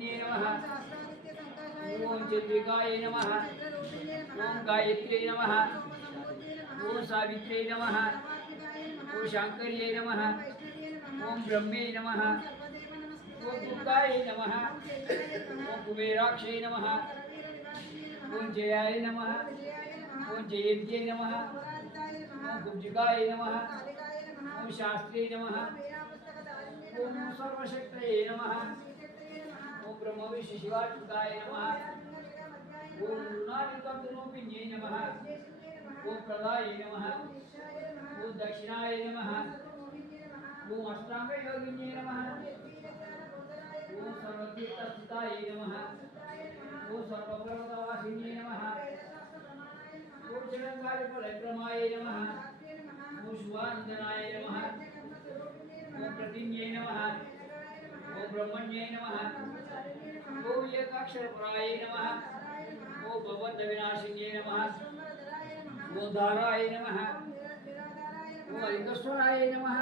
योगिन्ये नमः ओम चंद्रिकाय नमः ओम गायत्र्यै नमः ओम सावित्र्यै नमः ओम शांकर्यै नमः ओम ब्रह्मे नमः ओम दुर्गाय नमः ओम कुबेराक्षै नमः ओम जयाय नमः ओम जयन्त्यै नमः ओम कुब्जिकाय नमः ओम शास्त्रे नमः ओम सर्वशक्तये नमः ओम ब्रह्म विष्णु शिवात्मकाय नमः ओम गुणादितत्वरूपिण्ये नमः ओम प्रदाय नमः ओम दक्षिणाय नमः ओम अष्टांग योगिन्ये नमः ओम सर्वतीर्थस्थिताय नमः ओम सर्वपर्वतवासिन्ये नमः ओम जगन्नाथ परिक्रमाय नमः ओम शुभानंदनाय नमः ओम प्रतिन्ये नमः ओम ब्रह्मण्ये नमः ओम एकाक्षरपराय नमः ओम भवद्विनाशिन्ये नमः ओम धाराय नमः ओम अधिकस्वराय नमः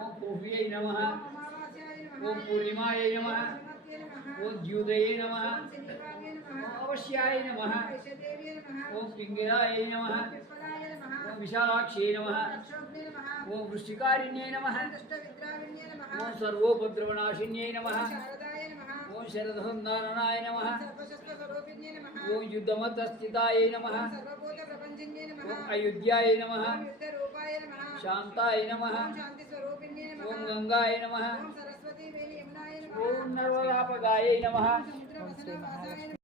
ओम पूर्व्यै नमः ओम पूर्णिमाय नमः ओम द्युदये नमः ओम अवश्याय नमः ओम पिंगलाय नमः ओम विशालाक्षे नमः ओम वृश्चिकारिण्ये नमः ओम सर्वोपद्रवनाशिन्ये नमः ओम शरदसंधारणाय नमः ओम युद्धमतस्थिताय नमः ओम अयोध्याय नमः शांताय नमः ओम गंगाय नमः ओम नर्मदापगाय नमः